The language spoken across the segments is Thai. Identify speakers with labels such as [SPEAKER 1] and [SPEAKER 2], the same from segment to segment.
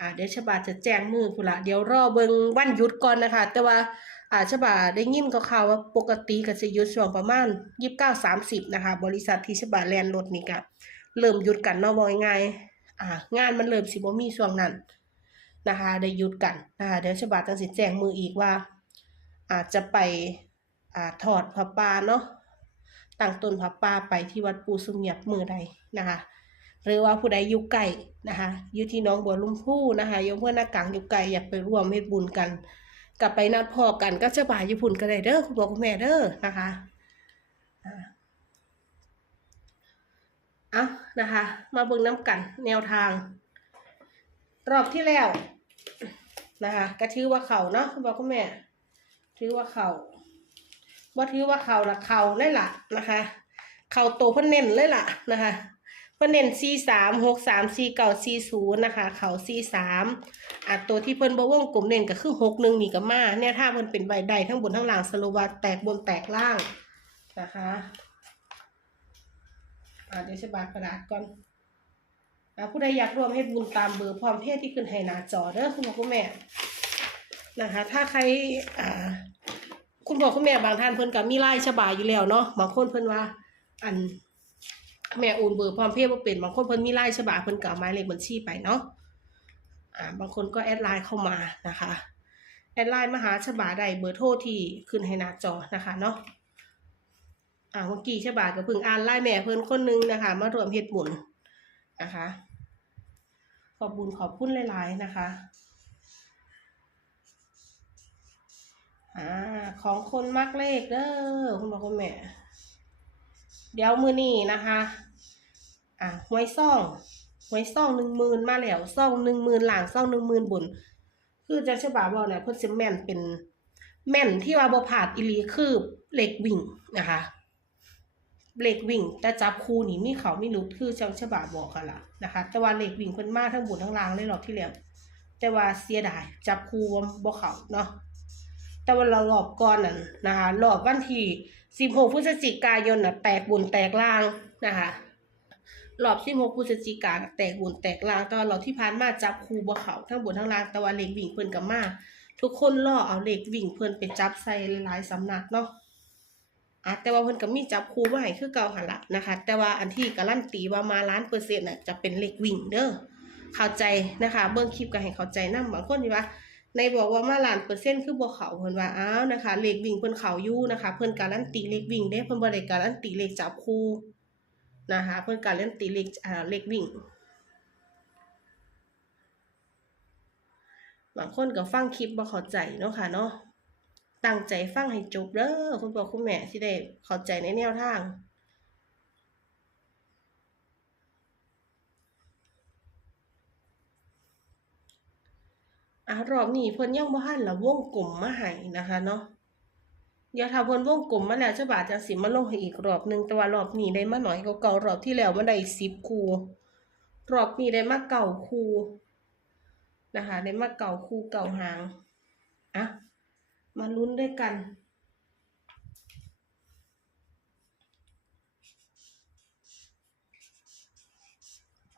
[SPEAKER 1] อ่าเดี๋ยวฉบาจะแจ้งมือพุ่นละเดี๋ยวรอเบิงวันหยุดก่อนนะคะ แต่ว่าอ่าฉบาได้ยินก็ข่าวว่าปกติก็จะหยุดช่วงประมาณยี่สิบเก้าสามสิบนะคะ บริษัทที่ฉบาแลนรถนี่ก็เริ่มหยุดกันเนาะว่าง่ายอ่างานมันเริ่มสิบ่มีช่วงนั้นนะคะ ได้หยุดกันนะคะเดี๋ยวฉบาจังสิแจ้งมืออีกว่า อาจจะไปอ่าถอดผ้าป่าเนาะตั้งต้นผ้าป่าไปที่วัดปูสุเงียบมือใดนะคะ หรือว่าผู้ใดอยู่ไกลนะคะอยู่ที่น้องบัวลุมพูนะคะยกเพื่อนหน้ากลางอยู่ไกลอยากไปร่วมเฮ็ดบุญกัน กลับไปนัดพ่อกันก็จะบ่ายญี่ปุ่นก็ได้เด้อคุณพ่อคุณแม่เด้อนะคะอ่าเอานะคะ มาเบิ่งน้ำกันแนวทาง รอบที่แล้วนะคะก็ถือว่าเขาเนาะคุณพ่อคุณแม่ ถือว่าเขาว่าถือว่าเขาละเขาเลยล่ะนะคะ เขาโตเพิ่นเน้นเลยล่ะนะคะ เพิ่นเน้นสี่สามหกสามสี่เก้าสี่ศูนย์นะคะ เขาสี่สามอะตัวที่เพิ่นบ่วงกลุ่มเน้นก็คือหกหนึ่งนี่ก็มาเนี่ยถ้าเพิ่นเป็นใบใดทั้งบนทั้งล่างสโลวาแตกบนแตกล่างนะคะอะเดี๋ยวจะบากกระดาษก่อนอะผู้ใดอยากร่วมเฮ็ดบุญตามเบอร์พร้อมเพศที่ขึ้นให้หน้าจอเด้อคุณพ่อคุณแม่นะคะ ถ้าใครอ่าคุณพ่อคุณแม่บางท่านเพิ่นก็มีไล่ฉบาอยู่แล้วเนาะบางคนเพิ่นว่าอัน แม่โอนเบอร์พร้อมเพย์บ่เป็นบางคนเพิ่นมีไล่ฉบายเพิ่นก็เอาหมายเลขบัญชีไปเนาะอ่าบางคนก็แอดไลน์เข้ามานะคะแอดไลน์มาหาฉบาได้เบอร์โทรที่ขึ้นให้หน้าจอนะคะเนาะอ่าเมื่อกี้ฉบาก็เพิ่งอ่านไล่แม่เพิ่นคนหนึงนะคะ มารวมเฮ็ดบุญนะคะ ขอบบุญขอบคุณหลายๆนะคะอ่าของคนมักเลขเด้อคุณพ่อคุณแม่ เดี๋ยวมือนี้นะคะอ่าหวยซ่องหวยซ่องหนึ่งหมื่นมาแล้วซ่องหนึ่งหมื่นหลังซ่องหนึ่งหมื่นบน คือจะฉบาบอกเนี่ยเพิ่นสิแมนเป็นแม่นที่ว่าบ่ผาดอีหลีคือเหล็กวิ่งนะคะเหล็กวิ่งแต่จับคู่นี่มีเขามีหลุดคือจังฉบาบอกกันละนะคะ แต่ว่าเหล็กวิ่งเพิ่นมากทั้งบนทั้งลางเลยหรอบที่แล้วแต่ว่าเสียดายจับคู่บ่เขาเนาะแต่ว่าเรารอบก่อนนั่นนะคะรอบวันที่ 16พฤศจิกายนน่ะแตกบุญแตกล่างนะคะรอบ16พฤศจิกายนแตกบุญแตกล่างต่ว่าเราที่ผ่านมาจับคูบ่เขาทั้งบนทั้งล่างแต่ว่าเลขวิ่งเพิ่อนกับมาทุกคนรอเอาเลขวิ่งเพิ่อนไปจับใส่หลายสำนักเนาะอะแต่ว่าเพิ่นก็มีจับคูมาให้คือเก่าหั่นละนะคะ แต่ว่าอันที่การันตีว่ามาล้านเปอร์เซ็นต์น่ะจะเป็นเลขวิ่งเด้อเข้าใจนะคะ เบิ่งคลิปก็ให้เข้าใจนํบางคนที่ว่า ในบอกว่ามาหลานเปอร์เซ็นต์คือบ่เขาเพิ่นว่าอ้าวนะคะเลขวิ่งเพิ่นเขาอยู่นะคะ เพิ่นการันตีเลขวิ่งเด้เพิ่นบ่ได้การันตีเลขจับคู่นะคะ เพิ่นการันตีเลขอ่าเลขวิ่งบางคนก็ฟังคลิปบ่เข้าใจเนาะค่ะเนาะตั้งใจฟังให้จบเด้อคุณพ่อคุณแม่สิได้เข้าใจในแนวทาง อะรอบนี้เพิ่นยังบ่ทันละวงกลมมาให้นะคะเนาะเดี๋ยวถ้าเพิ่นวงกลมมาแล้วฉบาจังสิมาลงให้อีกรอบหนึงแต่ว่ารอบนี้ได้มาหน่อยกว่าเก่ารอบที่แล้วมันได้10คู่รอบนี้ได้มาเก้าคูนะคะได้มาเก้าคูเก้าหางอะมาลุ้นด้วยกัน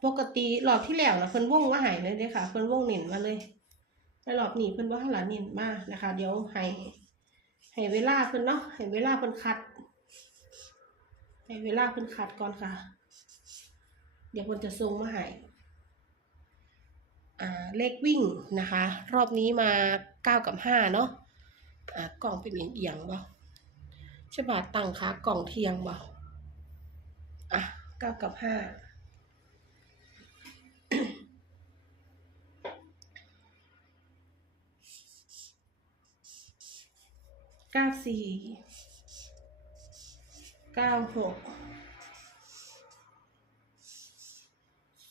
[SPEAKER 1] ปกติรอบที่แล้วนะเพิ่นวงมาให้เลยเด้ค่ะเพิ่นวงเน้นมาเลย ต่รอบนี้เพิ่นว่าหลานเน้นมากนะคะ เดี๋ยวให้ให้เวลาเพิ่นเนาะให้เวลาเพิ่นคัดให้เวลาเพิ่นคัดก่อนค่ะ เดี๋ยวเพิ่นจะส่งมาให้อ่าเลขวิ่งนะคะ รอบนี้มาเก้ากับห้าเนาะอ่ากล่องเป็นเอียงๆบ่ใช่ป่ะตั้งขากล่องเทียงบ่อะเก้ากับห้า เก้าสี่เก้าหก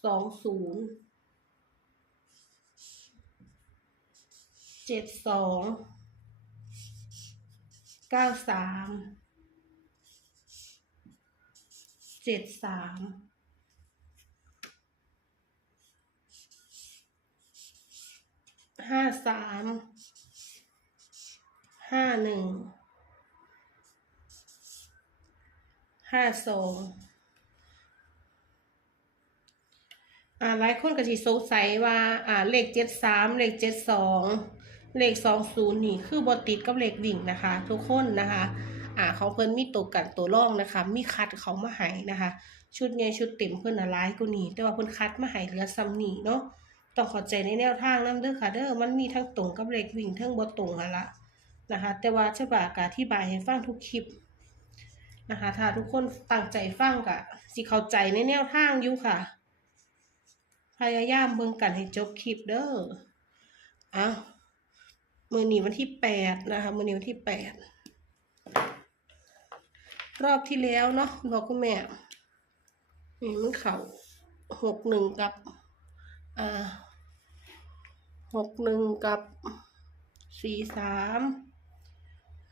[SPEAKER 1] สองศูนย์เจ็ดสองเก้าสามเจ็ดสามห้าสาม ห้าหนึ่งห้าสองอ่าหลายคนก็สิสงสัยว่าอ่าเลขเจ็ดสามเลขเจ็ดสองเลขสองศูนย์นี่คือบติดกับเลขวิ่งนะคะ ทุกคนนะคะอ่าเขาเพิ่นมีตัวกันตัวร่องนะคะ มีคัดเขามาให้นะคะ ชุดใหญ่ชุดเต็มเพิ่นน่ะหลายกว่านี้แต่ว่าเพิ่นคัดมาให้เหลือซ้ำนี้เนาะต้องเข้าใจในแนวทางนํเด้อค่ะเด้อมันมีทั้งตรงกับเลขวิ่งทั้งบ่ตรงหั่นละ นะคะแต่ว่าฉบากาอธิบายให้ฟังทุกคลิปนะคะถ้าทุกคนตั้งใจฟังก็สิเข้าใจในแนวทางอยู่ค่ะ พยายามเบิ่งกันให้จบคลิปเด้ออ้าวมื้อนี้วันที่แปดนะคะมื้อนี้วันที่แปดรอบที่แล้วเนาะบอกคุณแม่นี่มันเข่าหกหนึ่งกับอ่าหกหนึ่งกับสี่สาม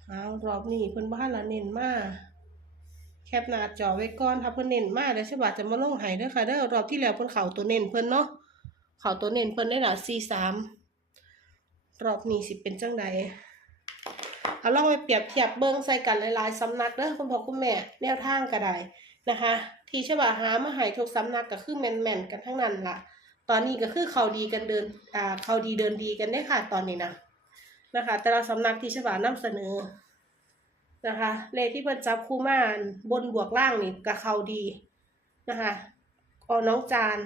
[SPEAKER 1] เอารอบนี้เพิ่นบ้านละเน้นมาแคปหน้าจอไว้ก่อนถ้าเพิ่นเน้นมาเดี๋ยวฉบับจะมาลงห้เด้อค่ะเด้อรอบที่แล้วเพิ่นเข่าตัวเน้นเพิ่นเนาะเข่าตัวเน้นเพิ่นได้ละสี่สามรอบนี้สิเป็นจังไดเอาลองไปเปรียบเทียบเบิ้งใส่กันหลายๆสำนักเด้อคุณพ่อคุณแม่แนวทางก็ได้นะคะ ที่ฉบาหามาให้ทุกสำนักก็คือแม่นๆกันทั้งนั้นล่ะ ตอนนี้ก็คือเขาดีกันเดินอ่าเขาดีเดินดีกันได้ค่ะตอนนี้นะ นะคะ แต่ละสำนักที่ฉบานำเสนอนะคะ เลขที่เพิ่นจับคู่ม่านบนบวกล่างนี่ก็เขาดีนะคะเอาน้องจาน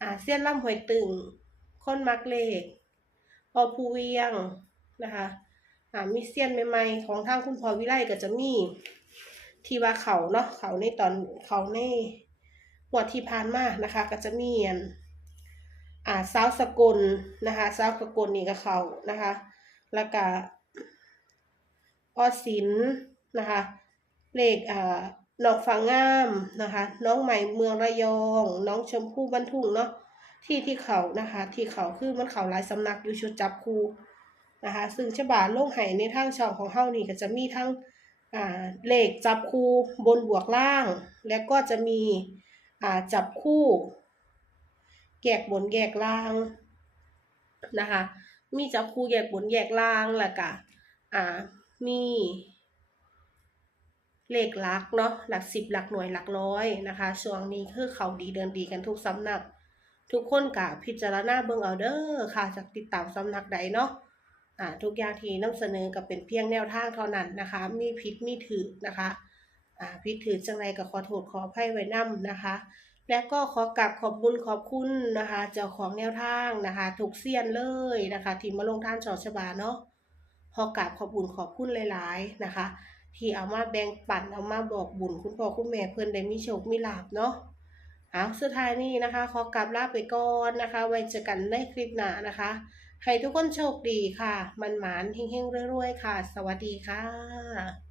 [SPEAKER 1] อ่าเสี้ยนล่ำหวยตึงคนมักเลขพอภูเวียงนะคะอ่ามีเซียนใหม่ๆของทางคุณพอวิไลก็จะมี ที่ว่าเขาเนาะเขาในตอนเขาในงวดที่ผ่านมานะคะ ก็จะมีอัน อ่าสาวสกลนะคะสาวสกลนี่ก็เขานะคะแล้วก็ออสินนะคะเลขอ่านองฟังงามนะคะ น้องใหม่เมืองระยอง น้องชมพู่บรรทุงเนาะที่ที่เขานะคะ ที่เขาคือมันเขาหลายสำนักอยู่ชุดจับคูนะคะ ซึ่งฉบาโลกไห้ในทางช่องของเฮานี่ก็จะมีทั้งอ่าเลขจับคู่บนบวกล่าง แล้วก็จะมีอ่าจับคู่ แยกบนแยกล่างนะคะ มีจับคู่แยกบนแยกล่างแล้วก็อ่ามีเลขหลักเนาะหลักสิบหลักหน่วยหลักร้อยนะคะช่วงนี้คือเขาดีเดินดีกันทุกสำนัก ทุกคนกะพิจารณาเบิ่งเอาเด้อค่ะจากติดตามสำนักใดเนาะอ่าทุกอย่างที่นำเสนอก็เป็นเพียงแนวทางเท่านั้นนะคะ มีผิดมีถือนะคะอ่าผิดถือจังไรก็ขอโทษขออภัยไว้นํนะคะ และก็ขอกราบขอบบุญขอบคุณนะคะ เจ้าของแนวทางนะคะถูกเซียนเลยนะคะที่มาลงท่านชอชบาเนาะขอกราบขอบบุญขอบคุณหลาย ๆนะคะ ที่เอามาแบ่งปันเอามาบอกบุญคุณพ่อคุณแม่เพื่อนได้มีโชคมีลาบเนาะเอาสุดท้ายนี้นะคะ ขอกราบลาไปก่อนนะคะ ไว้เจอกันในคลิปหน้านะคะให้ทุกคนโชคดีค่ะ มันหมานเฮงๆรวยๆค่ะ สวัสดีค่ะ